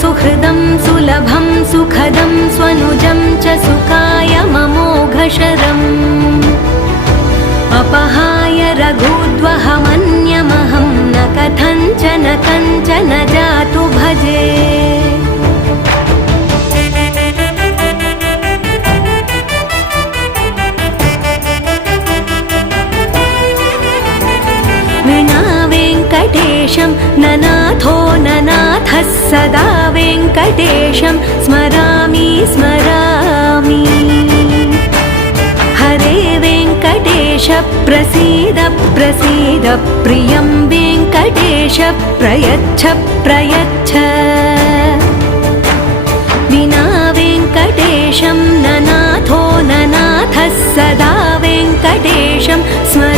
सुहृदं सुलभं सुखदं स्वनुजं च सुखाय ममोघशरम् अपहाय रघुद्वहमन्यमहं न कथञ्चन कञ्चन जातु भजे। विना वेङ्कटेशं ननाथो ननाथः सदा वेङ्कटेशं स्मरामि स्मरामि। हरे वेङ्कटेश प्रसीद प्रसीद प्रियं वेङ्कटेश प्रयच्छ प्रयच्छ। विना वेङ्कटेशं ननाथो ननाथः सदा वेङ्कटेशं स्मरामि